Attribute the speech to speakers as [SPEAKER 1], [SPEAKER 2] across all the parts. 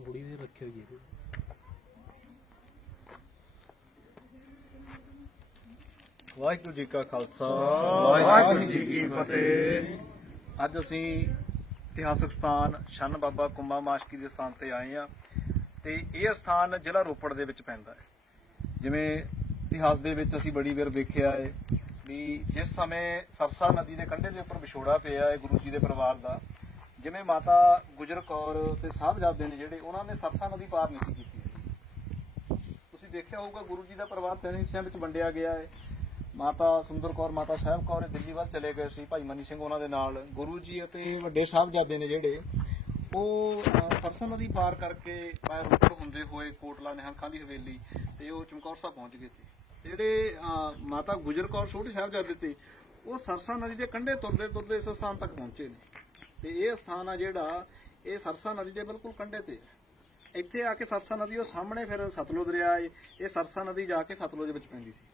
[SPEAKER 1] ਬੁੜੀ ਦੇ ਰੱਖਿਆ ਜੀ ਇਹ
[SPEAKER 2] ਵਾਹਿਗੁਰੂ ਜੀ ਕਾ ਖਾਲਸਾ।
[SPEAKER 3] ਵਾਹਿਗੁਰੂ ਜੀ ਕੀ ਫਤਿਹ।
[SPEAKER 2] ਅੱਜ ਅਸੀਂ ਇਤਿਹਾਸਕ ਸਥਾਨ ਸ਼ਨ ਬਾਬਾ ਕੁੰਮਾ ਮਾਸ਼ਕੀ ਦੇ ਸਥਾਨ ਤੇ ਆਏ ਆ ਤੇ ਇਹ ਸਥਾਨ ਜ਼ਿਲ੍ਹਾ ਰੋਪੜ ਦੇ ਵਿੱਚ ਪੈਂਦਾ ਹੈ। ਜਿਵੇਂ ਇਤਿਹਾਸ ਦੇ ਵਿੱਚ ਅਸੀਂ ਬੜੀ ਵਾਰ ਵੇਖਿਆ ਹੈ ਵੀ ਜਿਸ ਸਮੇਂ ਸਰਸਾ ਨਦੀ ਦੇ ਕੰਢੇ ਦੇ ਉੱਪਰ ਵਿਛੋੜਾ ਪਿਆ ਹੈ ਗੁਰੂ ਜੀ ਦੇ ਪਰਿਵਾਰ ਦਾ ਜਿਵੇਂ ਮਾਤਾ ਗੁਜਰ ਕੌਰ ਤੇ ਸਾਹਿਬਜ਼ਾਦੇ ਨੇ ਜਿਹੜੇ, ਉਹਨਾਂ ਨੇ ਸਰਸਾ ਨਦੀ ਪਾਰ ਨਹੀਂ ਸੀ ਕੀਤੀ। ਤੁਸੀਂ ਦੇਖਿਆ ਹੋਊਗਾ ਗੁਰੂ ਜੀ ਦਾ ਪਰਿਵਾਰ ਤਿੰਨ ਹਿੱਸਿਆਂ ਵਿੱਚ ਵੰਡਿਆ ਗਿਆ ਹੈ। ਮਾਤਾ ਸੁੰਦਰ ਕੌਰ, ਮਾਤਾ ਸਾਹਿਬ ਕੌਰ ਦਿੱਲੀ ਵੱਲ ਚਲੇ ਗਏ ਸੀ, ਭਾਈ ਮਨੀ ਸਿੰਘ ਉਹਨਾਂ ਦੇ ਨਾਲ। ਗੁਰੂ ਜੀ ਅਤੇ ਵੱਡੇ ਸਾਹਿਬਜ਼ਾਦੇ ਨੇ ਜਿਹੜੇ, ਉਹ ਸਰਸਾ ਨਦੀ ਪਾਰ ਕਰਕੇ ਬਾਹਰ ਰੋਪੜ ਹੁੰਦੇ ਹੋਏ ਕੋਟਲਾ, ਨਿਹੰਖਾਂ ਦੀ ਹਵੇਲੀ ਤੇ ਉਹ ਚਮਕੌਰ ਸਾਹਿਬ ਪਹੁੰਚ ਗਏ ਸੀ। ਜਿਹੜੇ ਮਾਤਾ ਗੁਜਰ ਕੌਰ ਛੋਟੇ ਸਾਹਿਬਜ਼ਾਦੇ ਤੇ, ਉਹ ਸਰਸਾ ਨਦੀ ਦੇ ਕੰਢੇ ਤੁਰਦੇ ਤੁਰਦੇ ਇਸ ਸਥਾਨ ਤੱਕ ਪਹੁੰਚੇ ਨੇ। ਤੇ ਇਹ ਸਥਾਨ ਆ ਜਿਹੜਾ, ਇਹ ਸਰਸਾ ਨਦੀ ਦੇ ਬਿਲਕੁਲ ਕੰਢੇ ਤੇ ਹੈ। ਇੱਥੇ ਆ ਕੇ ਸਰਸਾ ਨਦੀ ਉਹ ਸਾਹਮਣੇ ਫਿਰ ਸਤਲੁਜ ਦਰਿਆ ਏ, ਇਹ ਸਰਸਾ ਨਦੀ ਜਾ ਕੇ ਸਤਲੁਜ ਵਿੱਚ ਪੈਂਦੀ ਸੀ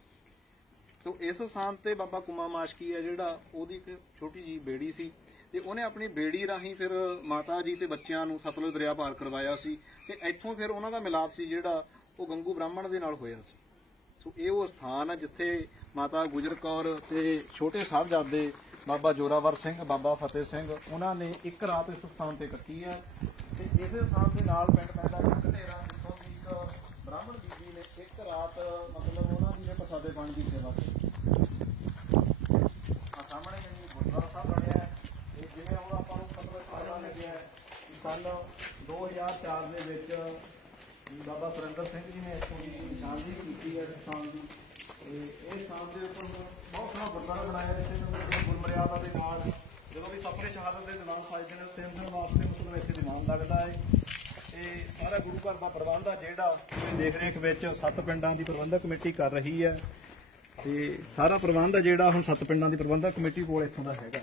[SPEAKER 2] ਤੋ ਇਸ ਸਥਾਨ ਤੇ ਬਾਬਾ ਕੁਮਾ ਮਾਸ਼ਕੀ ਹੈ ਜਿਹੜਾ, ਉਹਦੀ ਇੱਕ ਛੋਟੀ ਜੀ ਬੇੜੀ ਸੀ ਤੇ ਉਹਨੇ ਆਪਣੀ ਬੇੜੀ ਰਾਹੀਂ ਫਿਰ ਮਾਤਾ ਜੀ ਤੇ ਬੱਚਿਆਂ ਨੂੰ ਸਤਲੁਜ ਦਰਿਆ ਪਾਰ ਕਰਵਾਇਆ ਸੀ ਤੇ ਇੱਥੋਂ ਫਿਰ ਉਹਨਾਂ ਦਾ ਮਿਲਾਪ ਸੀ ਜਿਹੜਾ, ਉਹ ਗੰਗੂ ਬ੍ਰਾਹਮਣ ਦੇ ਨਾਲ ਹੋਇਆ ਸੀ ਸੋ ਇਹ ਉਹ ਸਥਾਨ ਹੈ ਜਿੱਥੇ ਮਾਤਾ ਗੁਜਰ ਕੌਰ ਤੇ ਛੋਟੇ ਸਾਹਿਬਜ਼ਾਦੇ ਬਾਬਾ ਜੋਰਾਵਰ ਸਿੰਘ ਬਾਬਾ ਫਤਿਹ ਸਿੰਘ ਉਹਨਾਂ ਨੇ ਇੱਕ ਰਾਤ ਇਸ ਸਥਾਨ ਤੇ ਕੱਟੀ ਹੈ ਤੇ ਇਸੇ ਸਥਾਨ ਦੇ ਨਾਲ ਪਿੰਡ ਪੈਂਦਾ ਘਟੇਰਾ ਜਿੱਥੋਂ ਵੀ ਇੱਕ ਬ੍ਰਾਹਮਣ ਬੀਬੀ ਨੇ ਇੱਕ ਰਾਤ ਮਤਲਬ ਉਹਨਾਂ ਦੀ ਨੇ ਪ੍ਰਸਾਦੇ ਪਾਣੀ ਦੀ ਸੇਵਾ ਕੀਤੀ। ਆ ਸਾਹਮਣੇ ਜਿਹੜੀ ਗੁਰਦੁਆਰਾ ਸਾਹਿਬ ਬਣਿਆ ਹੈ, ਇਹ ਜਿਵੇਂ ਹੁਣ ਆਪਾਂ ਨੂੰ ਪਤਾ ਪਤਾ ਲੱਗਿਆ ਹੈ ਕਿ ਸੰਨ 2004 ਦੇ ਵਿੱਚ ਬਾਬਾ ਸੁਰਿੰਦਰ ਸਿੰਘ ਜੀ ਨੇ ਇੱਥੋਂ ਦੀ ਨਿਸ਼ਾਨਦੇਹੀ ਕੀਤੀ ਹੈ ਇਸ ਸਥਾਨ ਦੀ। ਤੇ ਇਹ ਸਥਾਨ ਦੇ ਉੱਪਰ ਬਹੁਤ ਗੁਰਦੁਆਰਾ ਬਣਾਇਆ ਜਿਸ ਨੂੰ ਗੁਰਮਰਿਆਦਾ ਦੇ ਨਾਲ, ਜਦੋਂ ਵੀ ਸਫਰੇ ਸ਼ਹਾਦਤ ਦੇ ਦੀਵਾਨ ਸਾਜਦੇ ਨੇ ਤਿੰਨ ਦਿਨ ਵਾਸਤੇ ਮਤਲਬ ਇੱਥੇ ਦੀਵਾਨ ਲੱਗਦਾ ਹੈ ਤੇ ਸਾਰਾ ਗੁਰੂ ਘਰ ਦਾ ਪ੍ਰਬੰਧ ਆ ਜਿਹੜਾ ਦੇਖ ਰੇਖ ਵਿੱਚ ਸੱਤ ਪਿੰਡਾਂ ਦੀ ਪ੍ਰਬੰਧਕ ਕਮੇਟੀ ਕਰ ਰਹੀ ਹੈ। ਤੇ ਸਾਰਾ ਪ੍ਰਬੰਧ ਆ ਜਿਹੜਾ ਹੁਣ ਸੱਤ ਪਿੰਡਾਂ ਦੀ ਪ੍ਰਬੰਧਕ ਕਮੇਟੀ ਕੋਲ ਇੱਥੋਂ ਦਾ ਹੈਗਾ।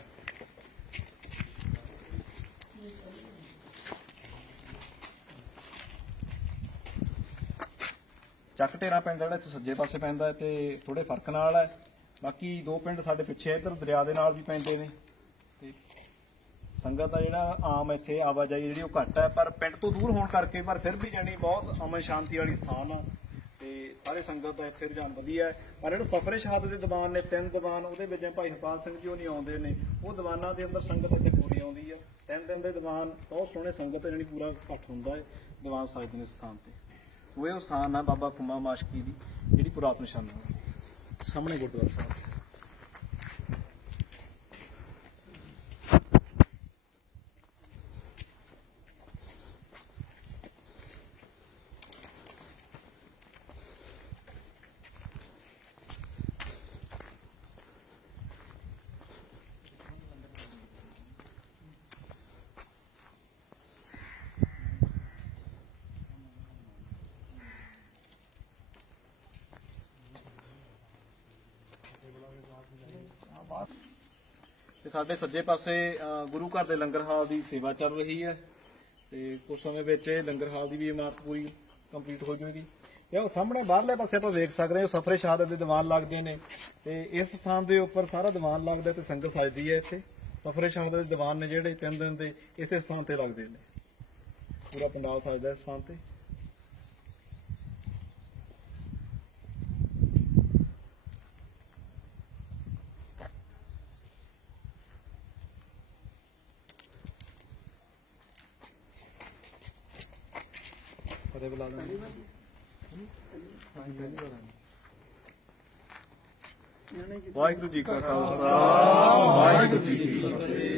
[SPEAKER 2] ਚੱਕ ਢੇਰਾ ਪਿੰਡ ਜਿਹੜਾ ਇੱਥੇ ਸੱਜੇ ਪਾਸੇ ਪੈਂਦਾ ਹੈ ਤੇ ਥੋੜੇ ਫ਼ਰਕ ਨਾਲ ਹੈ ਬਾਕੀ ਦੋ ਪਿੰਡ ਸਾਡੇ ਪਿੱਛੇ ਇੱਧਰ ਦਰਿਆ ਦੇ ਨਾਲ ਵੀ ਪੈਂਦੇ ਨੇ। ਤੇ ਸੰਗਤ ਦਾ ਜਿਹੜਾ ਆਮ ਇੱਥੇ ਆਵਾਜਾਈ ਜਿਹੜੀ ਉਹ ਘੱਟ ਹੈ ਪਰ ਪਿੰਡ ਤੋਂ ਦੂਰ ਹੋਣ ਕਰਕੇ, ਪਰ ਫਿਰ ਵੀ ਜਾਨੀ ਬਹੁਤ ਅਮਨ ਸ਼ਾਂਤੀ ਵਾਲੀ ਸਥਾਨ ਆ। ਤੇ ਸਾਰੇ ਸੰਗਤ ਦਾ ਇੱਥੇ ਰੁਝਾਨ ਵਧੀਆ ਹੈ। ਪਰ ਜਿਹੜਾ ਸਫਰੇ ਸ਼ਹਾਦਤ ਦੇ ਦੀਵਾਨ ਨੇ, ਤਿੰਨ ਦੀਵਾਨ, ਉਹਦੇ ਵਿੱਚ ਭਾਈ ਹਰਪਾਲ ਸਿੰਘ ਜੀ ਉਹ ਨਹੀਂ ਆਉਂਦੇ ਨੇ। ਉਹ ਦੀਵਾਨਾਂ ਦੇ ਅੰਦਰ ਸੰਗਤ ਇੱਥੇ ਪੂਰੀ ਆਉਂਦੀ ਆ। ਤਿੰਨ ਦਿਨ ਦੇ ਦੀਵਾਨ, ਬਹੁਤ ਸੋਹਣੇ ਸੰਗਤ ਜਾਨੀ ਪੂਰਾ ਇਕੱਠ ਹੁੰਦਾ ਹੈ ਦੀਵਾਨ ਸਾਹਿਬ ਨੇ ਸਥਾਨ ਤੇ। ਉਹ ਇਹ ਸਥਾਨ ਆ ਬਾਬਾ ਕੁਮਾ ਮਾਸ਼ਕੀ ਦੀ, ਜਿਹੜੀ ਪੁਰਾਤਨ ਨਿਸ਼ਾਨੀ ਹੈ ਸਾਹਮਣੇ ਗੁਰਦੁਆਰਾ ਸਾਹਿਬ। ਤੇ ਸਾਡੇ ਸੱਜੇ ਪਾਸੇ ਗੁਰੂ ਘਰ ਦੇ ਲੰਗਰ ਹਾਲ ਦੀ ਸੇਵਾ ਚੱਲ ਰਹੀ ਹੈ ਤੇ ਕੁਝ ਸਮੇਂ ਵਿੱਚ ਇਹ ਲੰਗਰ ਹਾਲ ਦੀ ਵੀ ਇਮਾਰਤ ਪੂਰੀ ਕੰਪਲੀਟ ਹੋ ਜਾਵੇਗੀ। ਇਹ ਉਹ ਸਾਹਮਣੇ ਬਾਹਰਲੇ ਪਾਸੇ ਆਪਾਂ ਵੇਖ ਸਕਦੇ ਹਾਂ ਸਫਰੇ ਸ਼ਹਾਦਤ ਦੇ ਦੀਵਾਨ ਲੱਗਦੇ ਨੇ ਤੇ ਇਸ ਸਥਾਨ ਦੇ ਉੱਪਰ ਸਾਰਾ ਦੀਵਾਨ ਲੱਗਦਾ ਤੇ ਸੰਗਤ ਸਜਦੀ ਹੈ ਇੱਥੇ। ਸਫਰੇ ਸ਼ਹਾਦਤ ਦੇ ਦੀਵਾਨ ਨੇ ਜਿਹੜੇ ਤਿੰਨ ਦਿਨ ਦੇ ਇਸੇ ਸਥਾਨ ਤੇ ਲੱਗਦੇ ਨੇ। ਪੂਰਾ ਪੰਡਾਲ ਸਜਦਾ ਇਸ ਸਥਾਨ ਤੇ। ਫਤਿਹ ਬੁਲਾ ਦਾਂਗੇ ਵਾਹਿਗੁਰੂ ਜੀ ਕਾ ਖਾਲਸਾ ਵਾਹਿਗੁਰੂ ਜੀ ਕੀ ਫਤਿਹ।